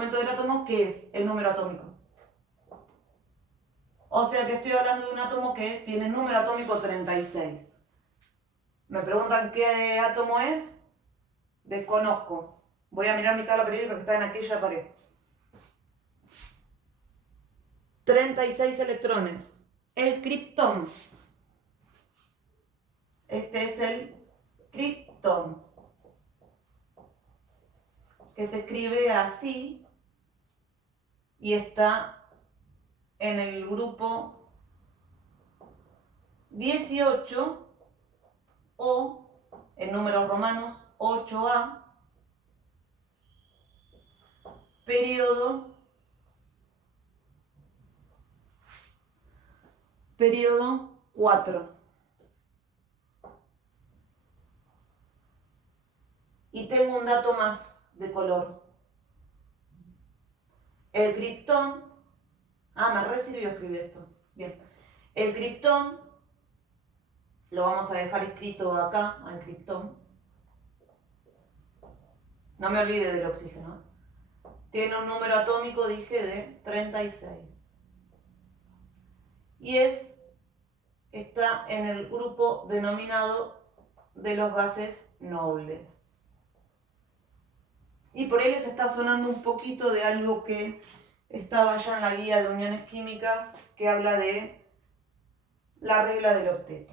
documento del átomo, ¿qué es? El número atómico. O sea que estoy hablando de un átomo que tiene número atómico 36. Me preguntan qué átomo es. Desconozco. Voy a mirar mi tabla periódica que está en aquella pared. 36 electrones. El criptón. Este es el criptón, que se escribe así y está en el grupo 18 o, en números romanos, 8A, periodo 4. Y tengo un dato más de color. El criptón, me re sirvió escribir esto. Bien. El criptón, lo vamos a dejar escrito acá, al criptón. No me olvide del oxígeno. Tiene un número atómico, dije, de 36. Y está en el grupo denominado de los gases nobles. Y por ahí les está sonando un poquito de algo que estaba ya en la guía de uniones químicas, que habla de la regla del octeto.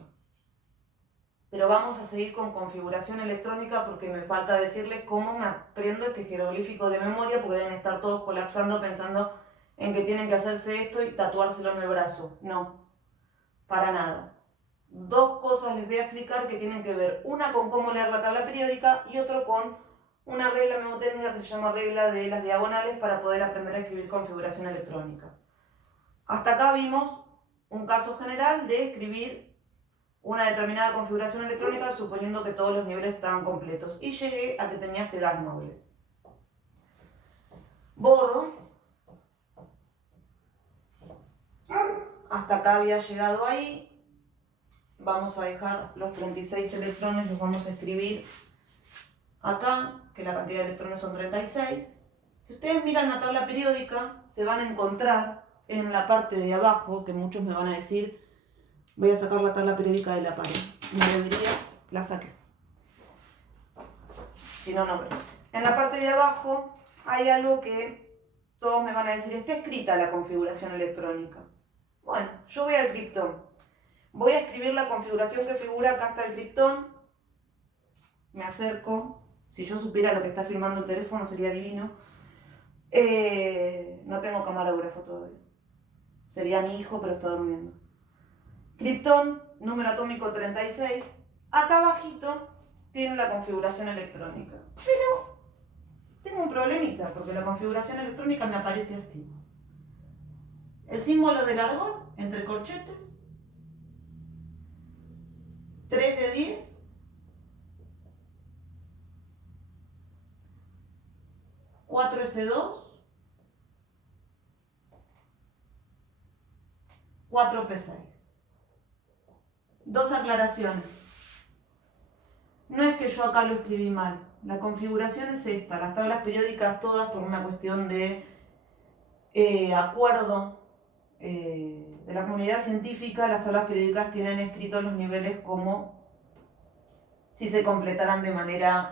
Pero vamos a seguir con configuración electrónica porque me falta decirles cómo me aprendo este jeroglífico de memoria, porque deben estar todos colapsando pensando en que tienen que hacerse esto y tatuárselo en el brazo. No, para nada. Dos cosas les voy a explicar que tienen que ver, una con cómo leer la tabla periódica y otro con una regla mnemotécnica que se llama regla de las diagonales para poder aprender a escribir configuración electrónica. Hasta acá vimos un caso general de escribir una determinada configuración electrónica suponiendo que todos los niveles estaban completos y llegué a que tenía este gas noble. Borro. Hasta acá había llegado ahí. Vamos a dejar los 36 electrones, los vamos a escribir acá, que la cantidad de electrones son 36. Si ustedes miran la tabla periódica, se van a encontrar en la parte de abajo, que muchos me van a decir, voy a sacar la tabla periódica de la pared. Me debería, la saqué. Si no, no. En la parte de abajo hay algo que todos me van a decir, está escrita la configuración electrónica. Bueno, yo voy al criptón. Voy a escribir la configuración que figura, acá está el criptón. Me acerco. Si yo supiera lo que está filmando el teléfono sería divino. No tengo camarógrafo todavía. Sería mi hijo, pero está durmiendo. Criptón, número atómico 36. Acá abajito tiene la configuración electrónica. Pero tengo un problemita, porque la configuración electrónica me aparece así. El símbolo del argón, entre corchetes. 3 de 10. 4S2. 4P6. Dos aclaraciones. No es que yo acá lo escribí mal. La configuración es esta. Las tablas periódicas todas, por una cuestión de acuerdo de la comunidad científica, las tablas periódicas tienen escritos los niveles como si se completaran de manera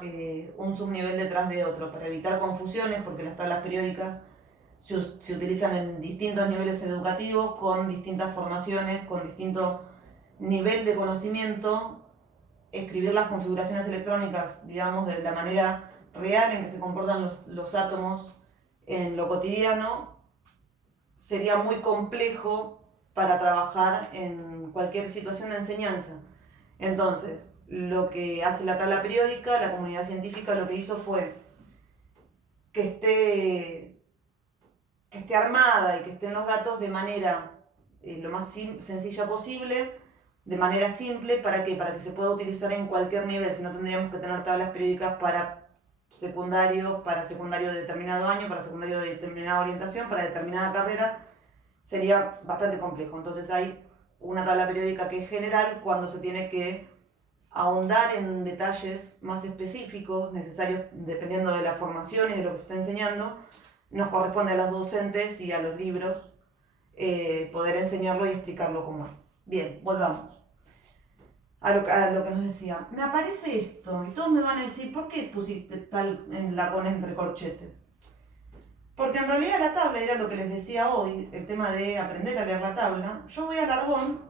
un subnivel detrás de otro, para evitar confusiones, porque las tablas periódicas se utilizan en distintos niveles educativos, con distintas formaciones, con distinto nivel de conocimiento. Escribir las configuraciones electrónicas, digamos, de la manera real en que se comportan los átomos en lo cotidiano, sería muy complejo para trabajar en cualquier situación de enseñanza. Entonces, lo que hace la tabla periódica, la comunidad científica lo que hizo fue que esté armada y que estén los datos de manera lo más sencilla posible, de manera simple. ¿Para qué? Para que se pueda utilizar en cualquier nivel. Si no, tendríamos que tener tablas periódicas para secundario de determinado año, para secundario de determinada orientación, para determinada carrera. Sería bastante complejo. Entonces hay una tabla periódica que es general cuando se tiene que ahondar en detalles más específicos necesarios dependiendo de la formación y de lo que se está enseñando. nos corresponde a los docentes y a los libros poder enseñarlo y explicarlo con más. Bien, volvamos a lo que nos decía. Me aparece esto y todos me van a decir, ¿por qué pusiste tal en largón entre corchetes? Porque en realidad la tabla era lo que les decía hoy, el tema de aprender a leer la tabla. Yo voy al argón,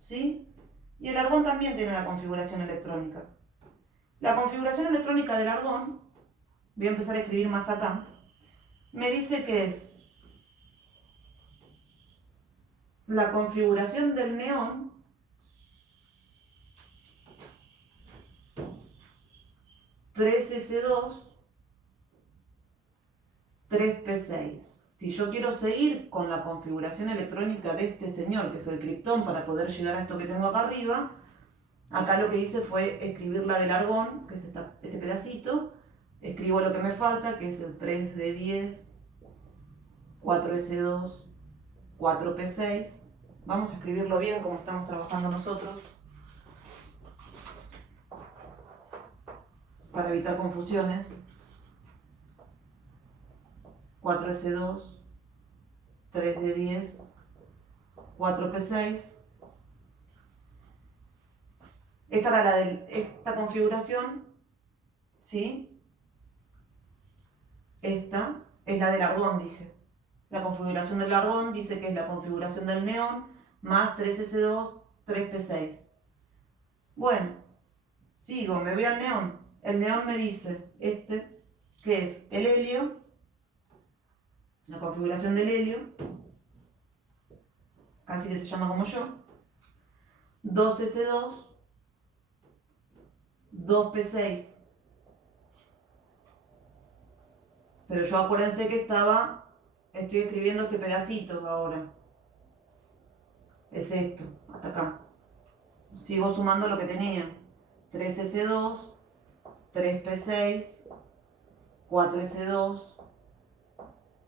¿sí? Y el argón también tiene una configuración electrónica. La configuración electrónica del argón, voy a empezar a escribir más acá, me dice que es la configuración del neón (3S2, 3P6). Si yo quiero seguir con la configuración electrónica de este señor, que es el criptón, para poder llegar a esto que tengo acá arriba, acá lo que hice fue escribir la del argón, que es este pedacito, escribo lo que me falta, que es el 3D10, 4S2, 4P6. Vamos a escribirlo bien como estamos trabajando nosotros, para evitar confusiones. 4S2, 3D10, 4P6. Esta era esta configuración, ¿sí? Esta es la del argón, dije. La configuración del argón dice que es la configuración del neón más 3S2, 3P6. Bueno, sigo, me voy al neón. El neón me dice, que es el helio, la configuración del helio, casi que se llama como yo, 2S2, 2P6. Pero yo acuérdense que estoy escribiendo este pedacito ahora. Es esto, hasta acá. Sigo sumando lo que tenía. 3S2, 3P6, 4S2,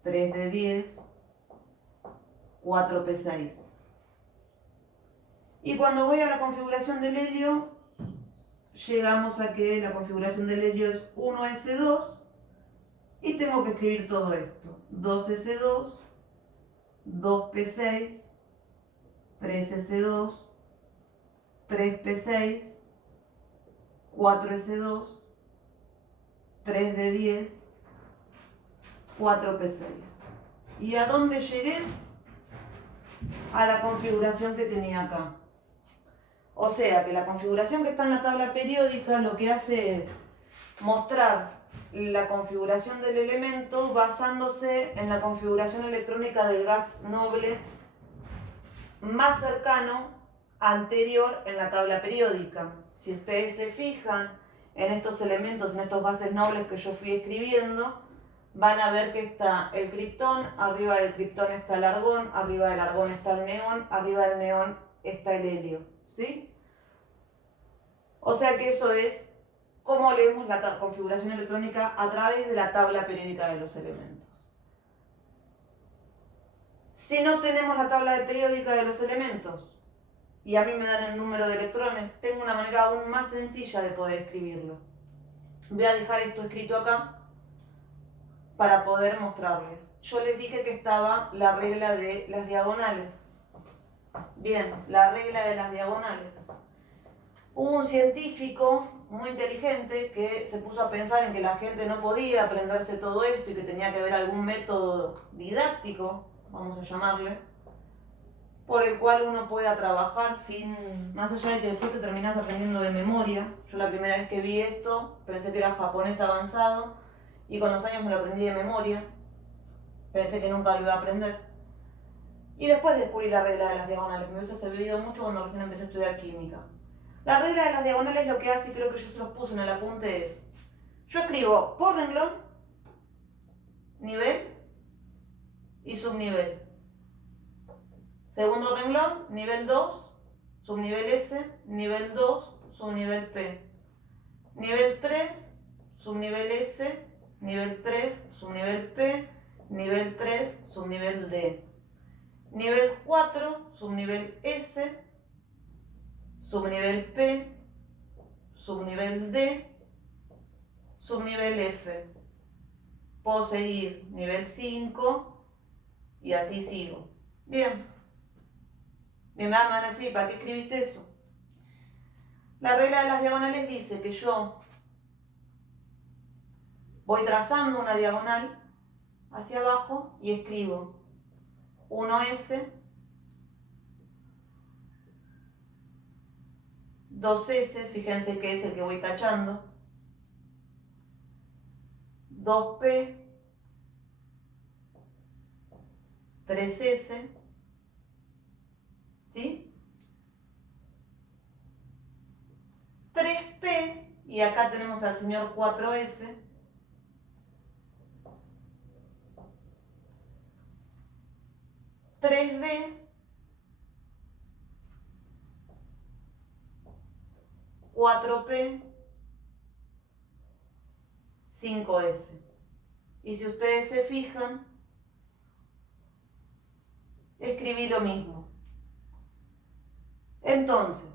3D10, 4P6. Y cuando voy a la configuración del helio, llegamos a que la configuración del helio es 1S2 y tengo que escribir todo esto. 2S2, 2P6, 3S2, 3P6, 4S2, 3D10, 4P6. ¿Y a dónde llegué? A la configuración que tenía acá. O sea que la configuración que está en la tabla periódica lo que hace es mostrar la configuración del elemento basándose en la configuración electrónica del gas noble más cercano anterior en la tabla periódica. Si ustedes se fijan en estos elementos, en estos gases nobles que yo fui escribiendo, van a ver que está el criptón, arriba del criptón está el argón, arriba del argón está el neón, arriba del neón está el helio, ¿sí? O sea que eso es cómo leemos la configuración electrónica a través de la tabla periódica de los elementos. Si no tenemos la tabla periódica de los elementos y a mí me dan el número de electrones, tengo una manera aún más sencilla de poder escribirlo. Voy a dejar esto escrito acá para poder mostrarles. Yo les dije que estaba la regla de las diagonales. Bien, la regla de las diagonales. Hubo un científico muy inteligente que se puso a pensar en que la gente no podía aprenderse todo esto y que tenía que haber algún método didáctico, vamos a llamarle, por el cual uno pueda trabajar más allá de que después te terminás aprendiendo de memoria. Yo la primera vez que vi esto pensé que era japonés avanzado y con los años me lo aprendí de memoria. Pensé que nunca lo iba a aprender. Y después descubrí la regla de las diagonales. Me hubiese servido mucho cuando recién empecé a estudiar química. La regla de las diagonales lo que hace, y creo que yo se los puse en el apunte, es: yo escribo por renglón, nivel y subnivel. Segundo renglón, nivel 2, subnivel S, nivel 2, subnivel P. Nivel 3, subnivel S, nivel 3, subnivel P, nivel 3, subnivel D. Nivel 4, subnivel S, subnivel P, subnivel D, subnivel F. puedo seguir nivel 5 y así sigo. Bien. Me van a decir, ¿para qué escribiste eso? La regla de las diagonales dice que yo voy trazando una diagonal hacia abajo y escribo 1S, 2S, fíjense que es el que voy tachando, 2P, 3S, ¿sí? 3P, y acá tenemos al señor 4S, 3D, 4P, 5S. Y si ustedes se fijan, escribí lo mismo. Entonces,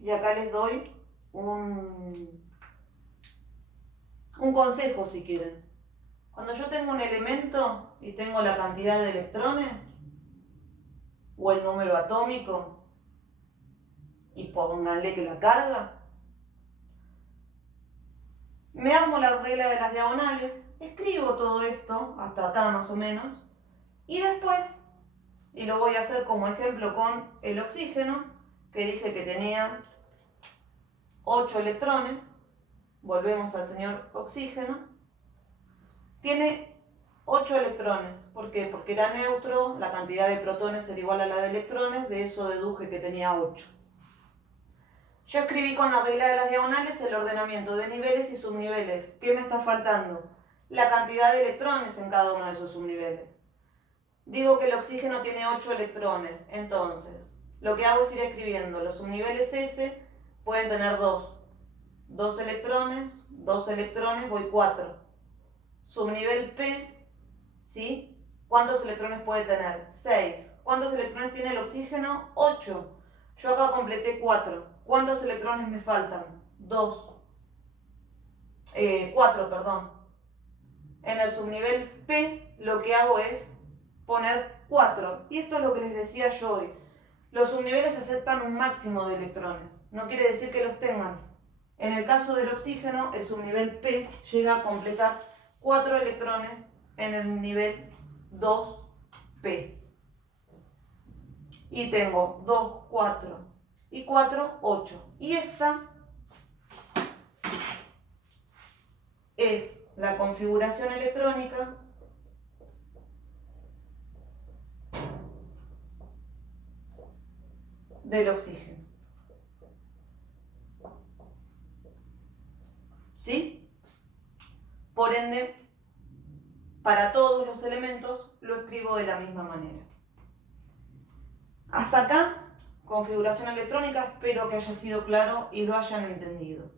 y acá les doy un consejo si quieren. Cuando yo tengo un elemento y tengo la cantidad de electrones o el número atómico y pónganle que la carga, me armo la regla de las diagonales, escribo todo esto hasta acá más o menos y después, y lo voy a hacer como ejemplo con el oxígeno, que dije que tenía 8 electrones, volvemos al señor oxígeno, tiene 8 electrones. ¿Por qué? Porque era neutro, la cantidad de protones era igual a la de electrones, de eso deduje que tenía 8. Yo escribí con la regla de las diagonales el ordenamiento de niveles y subniveles. ¿Qué me está faltando? La cantidad de electrones en cada uno de esos subniveles. Digo que el oxígeno tiene 8 electrones, entonces lo que hago es ir escribiendo. Los subniveles S pueden tener 2. 2 electrones, voy 4. Subnivel P, ¿sí? ¿Cuántos electrones puede tener? 6. ¿Cuántos electrones tiene el oxígeno? 8. Yo acá completé 4. ¿Cuántos electrones me faltan? 4, perdón. En el subnivel P lo que hago es poner 4. Y esto es lo que les decía yo hoy. Los subniveles aceptan un máximo de electrones. No quiere decir que los tengan. En el caso del oxígeno, el subnivel P llega a completar 4 electrones en el nivel 2P. Y tengo 2, 4 y 4, 8. Y esta es la configuración electrónica del oxígeno. ¿Sí? Por ende, para todos los elementos lo escribo de la misma manera. Hasta acá, configuración electrónica, espero que haya sido claro y lo hayan entendido.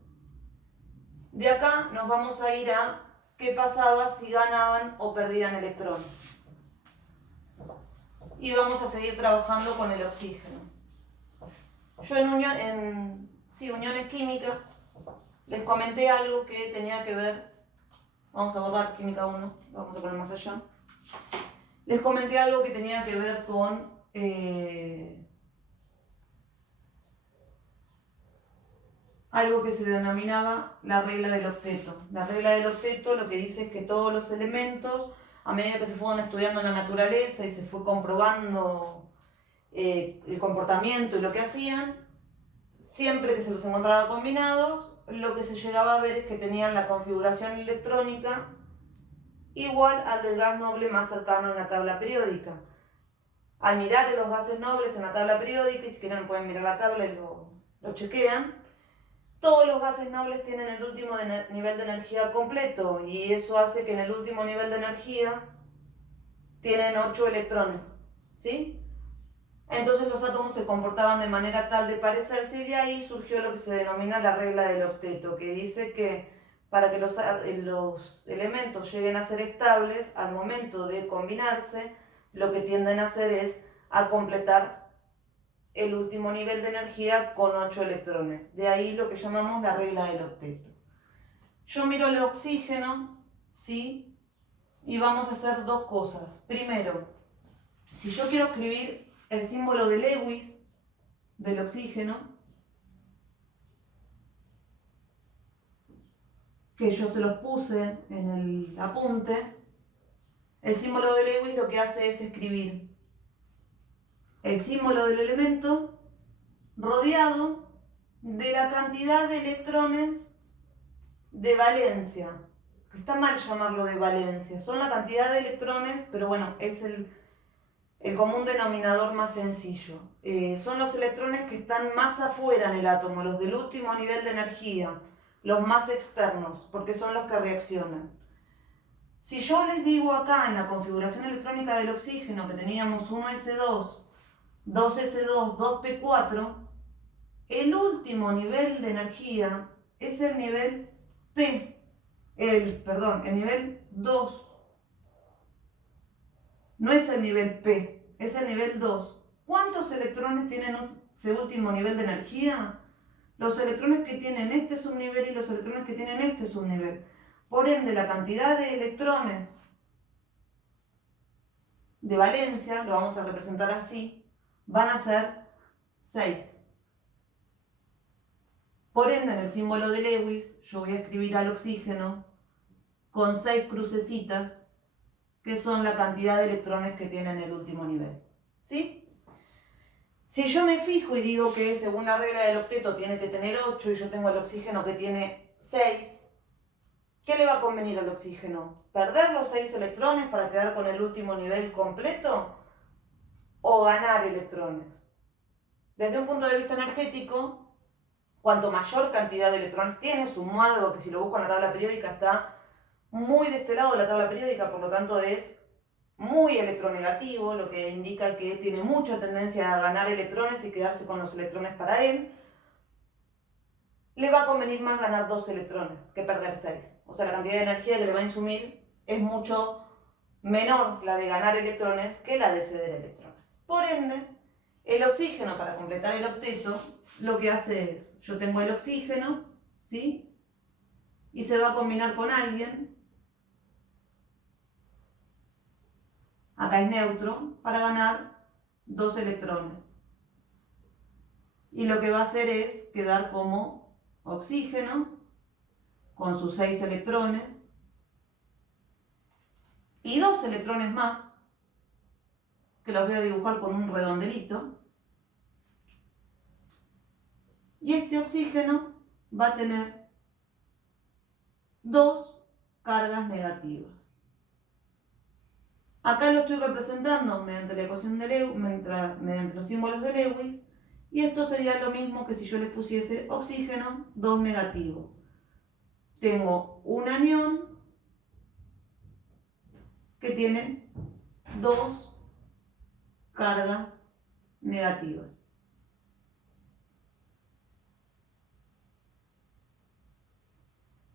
De acá nos vamos a ir a qué pasaba si ganaban o perdían electrones. Y vamos a seguir trabajando con el oxígeno. Yo en uniones químicas les comenté algo que tenía que ver, vamos a borrar química 1, vamos a poner más allá. Les comenté algo que tenía que ver con algo que se denominaba la regla del octeto. La regla del octeto lo que dice es que todos los elementos, a medida que se fueron estudiando en la naturaleza y se fue comprobando el comportamiento y lo que hacían, siempre que se los encontraba combinados, lo que se llegaba a ver es que tenían la configuración electrónica igual al del gas noble más cercano en la tabla periódica. Al mirar los gases nobles en la tabla periódica, y si quieren pueden mirar la tabla y lo chequean, todos los gases nobles tienen el último nivel de energía completo, y eso hace que en el último nivel de energía tienen 8 electrones, ¿sí? Entonces los átomos se comportaban de manera tal de parecerse, y de ahí surgió lo que se denomina la regla del octeto, que dice que para que los elementos lleguen a ser estables, al momento de combinarse, lo que tienden a hacer es a completar el último nivel de energía con 8 electrones. De ahí lo que llamamos la regla del octeto. Yo miro el oxígeno, ¿sí? Y vamos a hacer dos cosas. Primero, si yo quiero escribir el símbolo de Lewis, del oxígeno, que yo se los puse en el apunte, el símbolo de Lewis lo que hace es escribir el símbolo del elemento rodeado de la cantidad de electrones de valencia. Está mal llamarlo de valencia, son la cantidad de electrones, pero bueno, es el común denominador más sencillo. Son los electrones que están más afuera en el átomo, los del último nivel de energía, los más externos, porque son los que reaccionan. Si yo les digo acá en la configuración electrónica del oxígeno que teníamos 1s2, 2s2, 2p4, el último nivel de energía es el nivel P, el nivel 2. No es el nivel P, es el nivel 2. ¿Cuántos electrones tienen ese último nivel de energía? Los electrones que tienen este subnivel y los electrones que tienen este subnivel. Por ende, la cantidad de electrones de valencia, lo vamos a representar así, van a ser 6. Por ende, en el símbolo de Lewis, yo voy a escribir al oxígeno con 6 crucecitas, que son la cantidad de electrones que tiene en el último nivel. ¿Sí? Si yo me fijo y digo que según la regla del octeto tiene que tener 8 y yo tengo el oxígeno que tiene 6, ¿qué le va a convenir al oxígeno? ¿Perder los 6 electrones para quedar con el último nivel completo? ¿O ganar electrones? Desde un punto de vista energético, cuanto mayor cantidad de electrones tiene, sumado, que si lo busco en la tabla periódica está muy de este lado de la tabla periódica, por lo tanto es muy electronegativo, lo que indica que tiene mucha tendencia a ganar electrones y quedarse con los electrones para él, le va a convenir más ganar 2 electrones que perder 6. O sea, la cantidad de energía que le va a insumir es mucho menor la de ganar electrones que la de ceder electrones. Por ende, el oxígeno, para completar el octeto, lo que hace es, yo tengo el oxígeno, ¿sí? Y se va a combinar con alguien, acá es neutro, para ganar 2 electrones. Y lo que va a hacer es quedar como oxígeno, con sus 6 electrones, y 2 electrones más, que los voy a dibujar con un redondelito. Y este oxígeno va a tener 2 cargas negativas. Acá lo estoy representando mediante la ecuación de Lewis, mediante los símbolos de Lewis, y esto sería lo mismo que si yo les pusiese oxígeno 2 negativo. Tengo un anión que tiene 2 cargas negativas.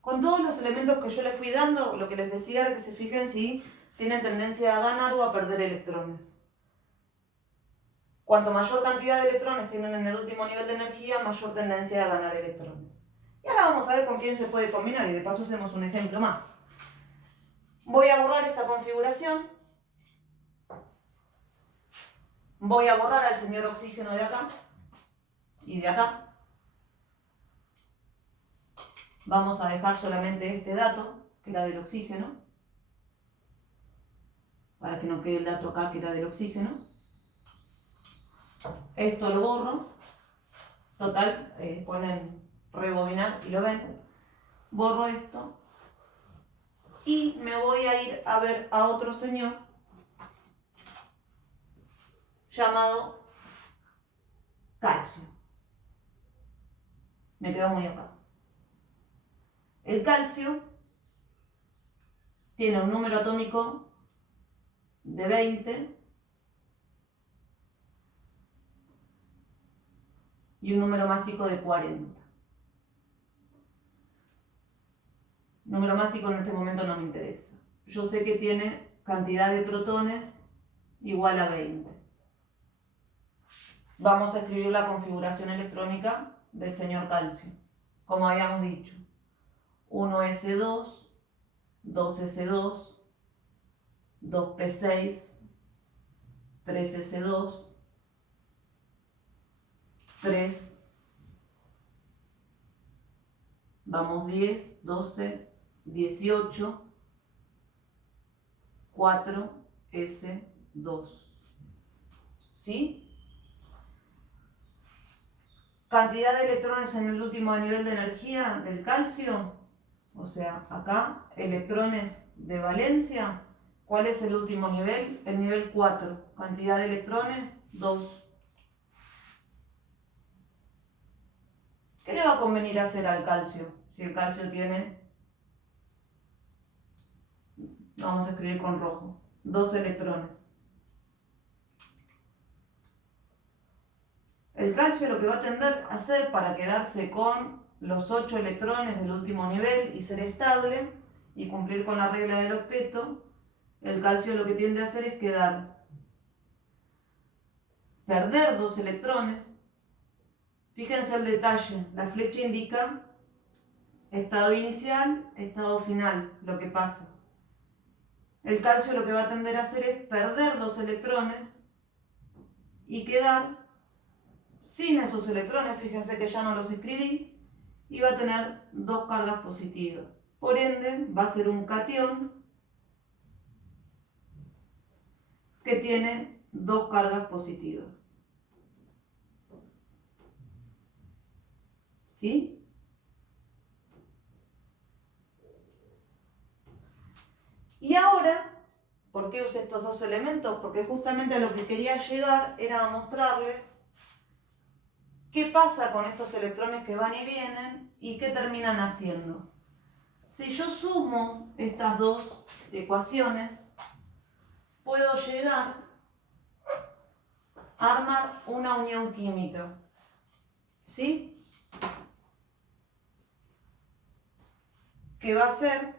Con todos los elementos que yo les fui dando, lo que les decía era que se fijen si tienen tendencia a ganar o a perder electrones. Cuanto mayor cantidad de electrones tienen en el último nivel de energía, mayor tendencia a ganar electrones. Y ahora vamos a ver con quién se puede combinar y de paso hacemos un ejemplo más. Voy a borrar esta configuración. Voy a borrar al señor oxígeno de acá y de acá. Vamos a dejar solamente este dato, que era del oxígeno, para que no quede el dato acá que era del oxígeno. Esto lo borro. Total, ponen rebobinar y lo ven. Borro esto. Y me voy a ir a ver a otro señor llamado calcio. Me quedo muy acá. El calcio tiene un número atómico de 20 y un número másico de 40. Número másico en este momento no me interesa. Yo sé que tiene cantidad de protones igual a 20. Vamos a escribir la configuración electrónica del señor calcio. Como habíamos dicho, 1s2, 2S2, 2P6, 3S2, 3, vamos 10, 12, 18, 4S2. ¿Sí? Cantidad de electrones en el último nivel de energía del calcio, o sea, acá, electrones de valencia. ¿Cuál es el último nivel? El nivel 4. Cantidad de electrones, 2. ¿Qué le va a convenir hacer al calcio? Si el calcio tiene, vamos a escribir con rojo, 2 electrones. El calcio lo que va a tender a hacer para quedarse con los 8 electrones del último nivel y ser estable y cumplir con la regla del octeto, el calcio lo que tiende a hacer es perder 2 electrones. Fíjense el detalle, la flecha indica estado inicial, estado final, lo que pasa. El calcio lo que va a tender a hacer es perder 2 electrones y quedar sin esos electrones. Fíjense que ya no los escribí, y va a tener 2 cargas positivas. Por ende, va a ser un catión que tiene 2 cargas positivas. ¿Sí? Y ahora, ¿por qué usé estos 2 elementos? Porque justamente a lo que quería llegar era a mostrarles qué pasa con estos electrones que van y vienen y qué terminan haciendo. Si yo sumo estas 2 ecuaciones, puedo llegar a armar una unión química. ¿Sí? Que va a ser,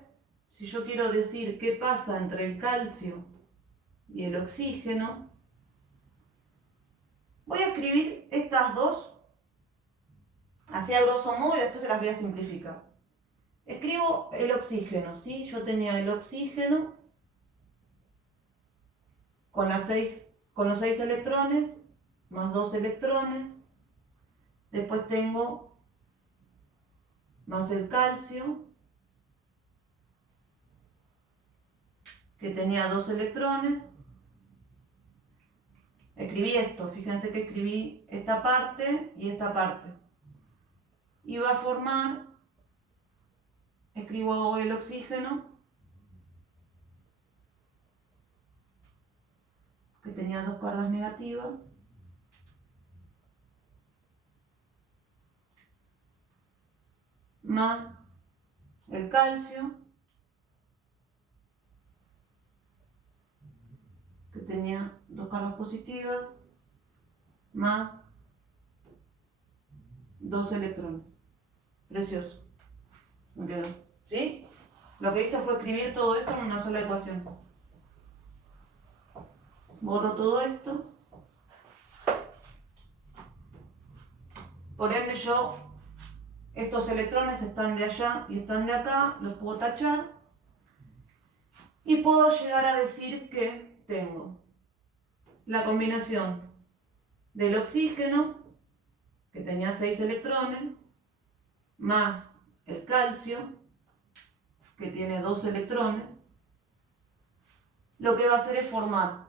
si yo quiero decir qué pasa entre el calcio y el oxígeno, voy a escribir estas 2 así a grosso modo y después se las voy a simplificar. Escribo el oxígeno, ¿sí? Yo tenía el oxígeno con los 6 electrones, más 2 electrones. Después tengo más el calcio, que tenía 2 electrones. Escribí esto, fíjense que escribí esta parte y esta parte. Y va a formar, escribo el oxígeno, que tenía 2 cargas negativas, más el calcio, que tenía 2 cargas positivas, más 2 electrones. Precioso. Me quedó. ¿Sí? Lo que hice fue escribir todo esto en una sola ecuación. Borro todo esto. Por ende estos electrones están de allá y están de acá, los puedo tachar. Y puedo llegar a decir que tengo la combinación del oxígeno, que tenía 6 electrones, más el calcio, que tiene 2 electrones. Lo que va a hacer es formar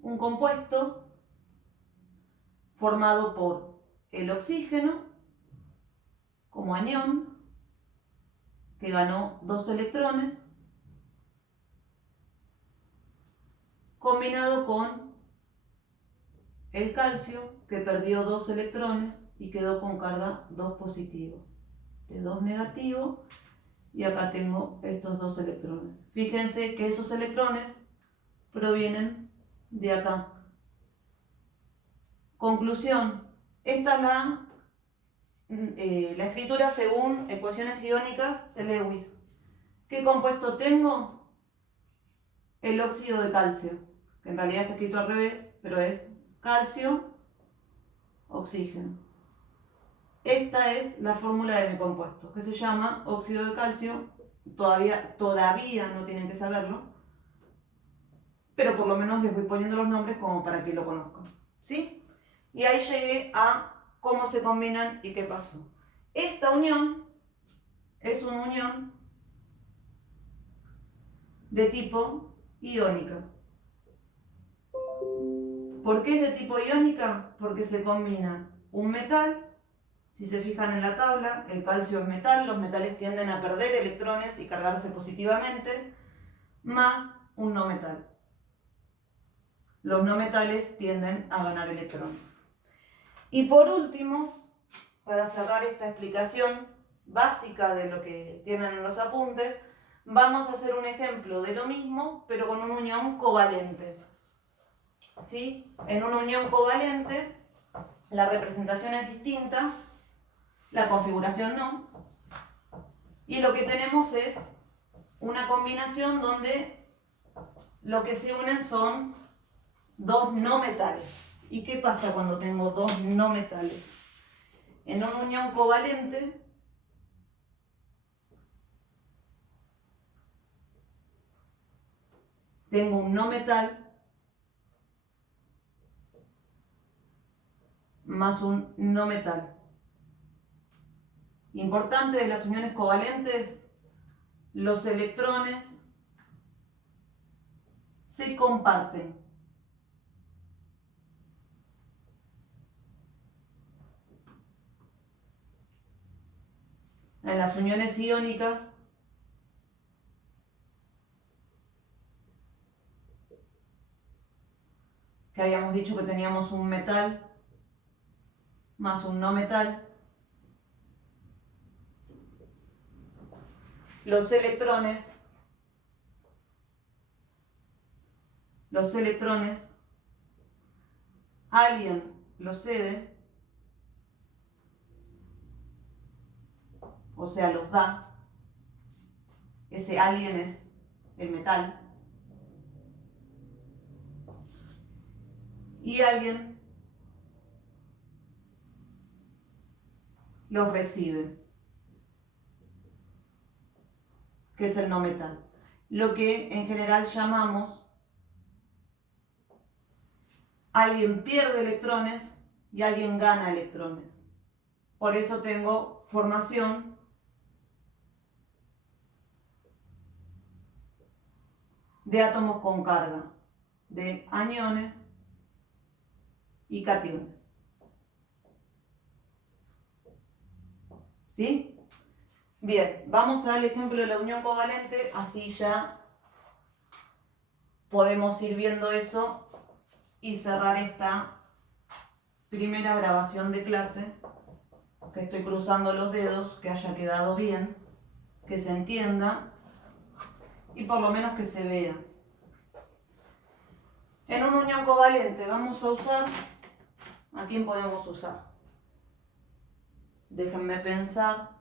un compuesto formado por el oxígeno como anión, que ganó 2 electrones, combinado con el calcio, que perdió 2 electrones y quedó con carga 2 positivo. De 2 negativo, y acá tengo estos 2 electrones. Fíjense que esos electrones provienen de acá. Conclusión, esta es la escritura según ecuaciones iónicas de Lewis. ¿Qué compuesto tengo? El óxido de calcio, que en realidad está escrito al revés, pero es calcio, oxígeno. Esta es la fórmula de mi compuesto, que se llama óxido de calcio todavía no tienen que saberlo, pero por lo menos les voy poniendo los nombres como para que lo conozcan, ¿sí? Y ahí llegué a cómo se combinan y qué pasó. Esta unión es una unión de tipo iónica. ¿Por qué es de tipo iónica? Porque se combina un metal. Si se fijan en la tabla, el calcio es metal, los metales tienden a perder electrones y cargarse positivamente, más un no metal. Los no metales tienden a ganar electrones. Y por último, para cerrar esta explicación básica de lo que tienen en los apuntes, vamos a hacer un ejemplo de lo mismo, pero con una unión covalente. ¿Sí? En una unión covalente, la representación es distinta, la configuración no, y lo que tenemos es una combinación donde lo que se unen son dos no metales. ¿Y qué pasa cuando tengo dos no metales? En una unión covalente, tengo un no metal más un no metal. Importante de las uniones covalentes, los electrones se comparten. En las uniones iónicas, que habíamos dicho que teníamos un metal más un no metal, los electrones alguien los cede, o sea, los da. Ese alguien es el metal. Y alguien los recibe, que es el no metal. Lo que en general llamamos alguien pierde electrones y alguien gana electrones. Por eso tengo formación de átomos con carga, de aniones y cationes. ¿Sí? Bien, vamos al ejemplo de la unión covalente, así ya podemos ir viendo eso y cerrar esta primera grabación de clase, que estoy cruzando los dedos, que haya quedado bien, que se entienda y por lo menos que se vea. En una unión covalente vamos a usar, ¿a quién podemos usar? Déjenme pensar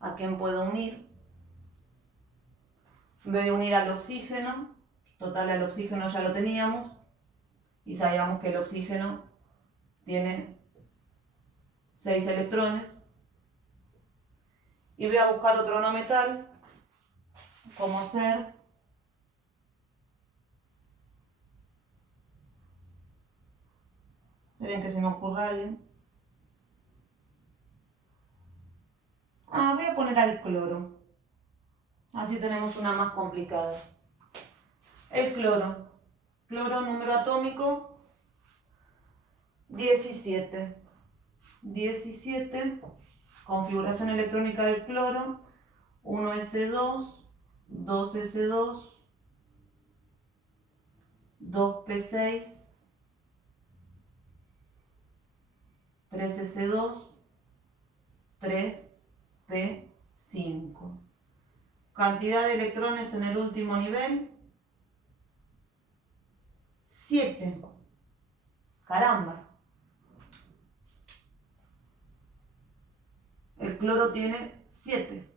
a quién puedo unir. Voy a unir al oxígeno, total al oxígeno ya lo teníamos y sabíamos que el oxígeno tiene 6 electrones. Y voy a buscar otro no metal, como ser esperen que se me ocurra alguien. Voy a poner al cloro. Así tenemos una más complicada. El cloro. Cloro, número atómico 17. 17. Configuración electrónica del cloro. 1s2, 2s2, 2p6, 3s2, 3p5. Cantidad de electrones en el último nivel, 7. Carambas. El cloro tiene 7.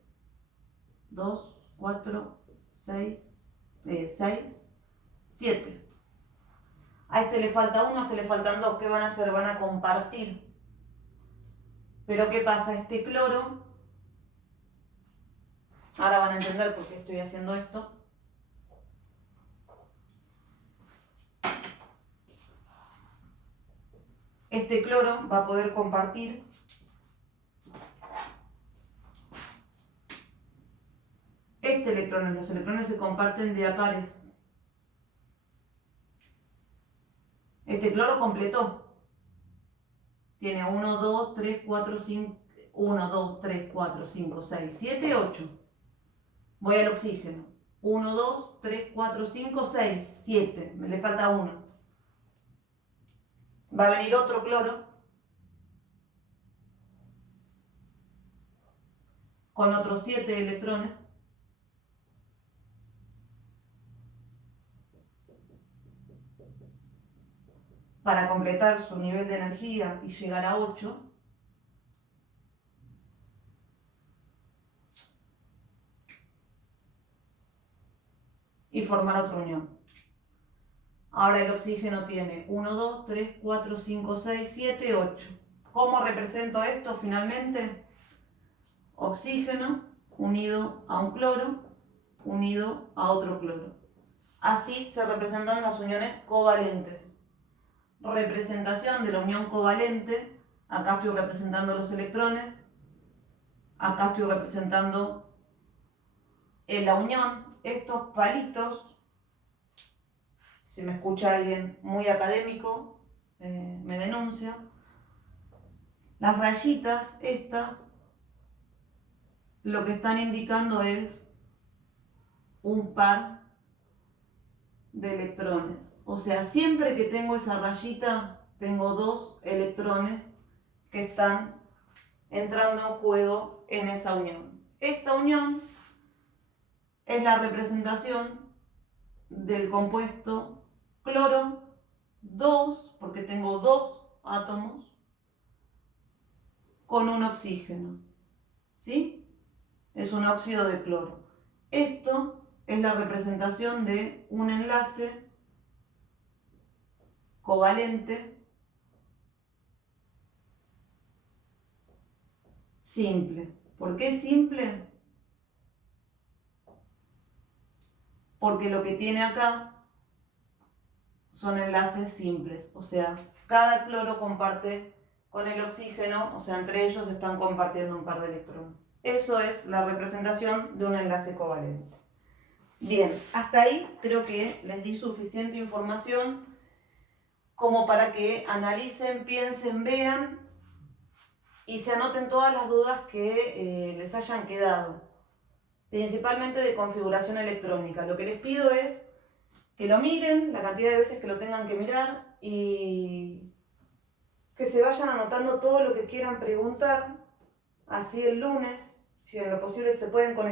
2, 4, 6, 7. A este le falta 1, a este le faltan 2. ¿Qué van a hacer? Van a compartir. Pero ¿qué pasa? Este cloro Ahora van a entender por qué estoy haciendo esto. Este cloro va a poder compartir este electrón. Los electrones se comparten de a pares. Este cloro completó. Tiene 1, 2, 3, 4, 5, 1, 2, 3, 4, 5, 6, 7, 8. Voy al oxígeno. 1, 2, 3, 4, 5, 6, 7. Me le falta 1. Va a venir otro cloro con otros 7 electrones. Para completar su nivel de energía y llegar a 8. Y formar otra unión. Ahora el oxígeno tiene 1, 2, 3, 4, 5, 6, 7, 8. ¿Cómo represento esto finalmente? Oxígeno unido a un cloro, unido a otro cloro. Así se representan las uniones covalentes. Representación de la unión covalente. Acá estoy representando los electrones. Acá estoy representando la unión. Estos palitos, si me escucha alguien muy académico, me denuncia. Las rayitas estas lo que están indicando es un par de electrones. O sea, siempre que tengo esa rayita, tengo 2 electrones que están entrando en juego en esa unión. Esta unión es la representación del compuesto cloro 2, porque tengo 2 átomos, con un oxígeno. ¿Sí? Es un óxido de cloro. Esto es la representación de un enlace covalente simple. ¿Por qué simple? Porque lo que tiene acá son enlaces simples. O sea, cada cloro comparte con el oxígeno, o sea, entre ellos están compartiendo un par de electrones. Eso es la representación de un enlace covalente. Bien, hasta ahí creo que les di suficiente información como para que analicen, piensen, vean y se anoten todas las dudas que les hayan quedado, principalmente de configuración electrónica. Lo que les pido es que lo miren, la cantidad de veces que lo tengan que mirar y que se vayan anotando todo lo que quieran preguntar. Así el lunes, si en lo posible se pueden conectar